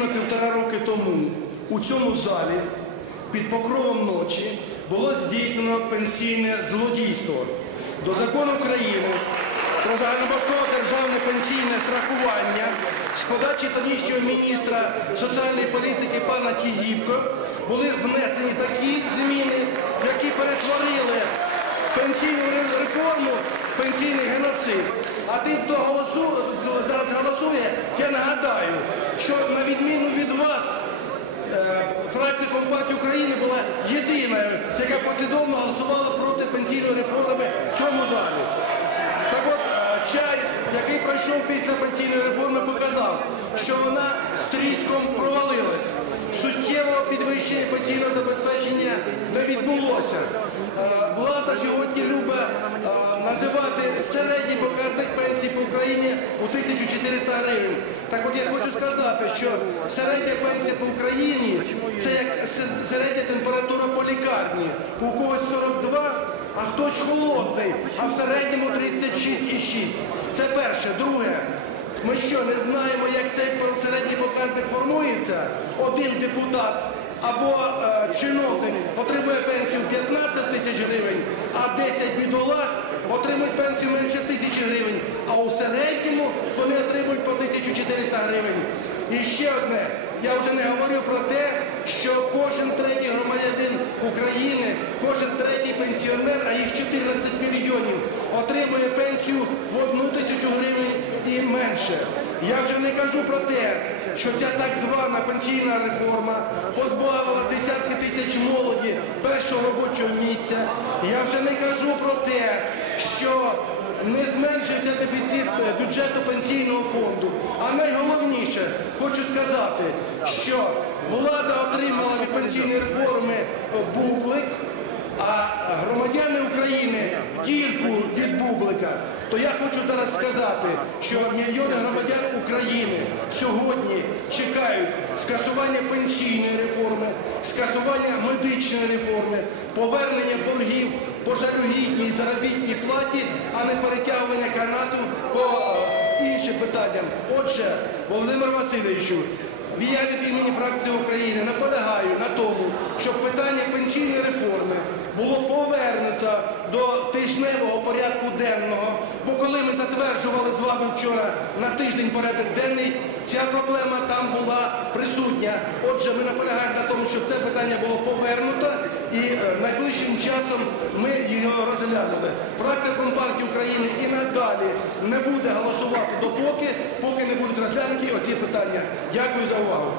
рівно півтора роки тому у цьому залі під покровом ночі було здійснено пенсійне злодійство. До закону України про загальнобов'язкове державне пенсійне страхування з подачі тодішнього міністра соціальної політики пана Тігіпко були внесені такі зміни, які перетворили пенсійну реформу пенсійний геноцид. А тим, хто голосує, зараз голосує, я нагадаю, що на відміну від вас, е, фракція Компартії України була єдиною, яка послідовно голосувала проти пенсійної реформи в цьому залі. Так от, е, Чайс, який пройшов після пенсійної реформи, показав, що вона з тріском провалилась. Суттєвого підвищення пенсійного забезпечення не відбулося. Е, Влада сьогодні любить е, називати середній показник пенсії по Україні у 1400 гривень. Так от я хочу сказати, що середня пенсія по Україні це як се- середня температура по лікарні. У когось 42, а хтось холодний, а в середньому 36,6. Це перше. Друге, ми що, не знаємо, як цей середній показник формується? Один депутат або е, чиновник отримує пенсію 15 тисяч гривень, а 10 бідолах отримують пенсію менше тисячі гривень, а у середньому вони отримують по 1400 гривень. І ще одне, я вже не говорю про те, що кожен третій громадянин України, кожен третій пенсіонер, а їх 14 мільйонів, отримує пенсію в одну тисячу гривень і менше. Я вже не кажу про те, що ця так звана пенсійна реформа позбавила десятки тисяч молоді першого робочого місця. Я вже не кажу про те, що не зменшився дефіцит е, бюджету пенсійного фонду. А найголовніше хочу сказати, що влада отримала від пенсійної реформи бублик, а громадяни України тільки від бублика. То я хочу зараз сказати, що мільйони громадян України сьогодні чекають скасування пенсійної реформи, скасування медичної реформи, повернення боргів по жалюгідній заробітній платі, а не перетягування канату по іншим питанням. Отже, Володимир Васильовичу, я від імені фракції України наполягаю на тому, щоб питання пенсійної реформи було повернуто до тижневого порядку денного. Бо коли ми затверджували з вами вчора на тиждень порядок денний, ця проблема там була присутня. Отже, ми наполягаємо на тому, щоб це питання було повернуто і е, найближчим часом ми його розглянули. Фракція Компартії України і надалі не буде голосувати допоки, поки не будуть розглянуті оці питання. Дякую за увагу.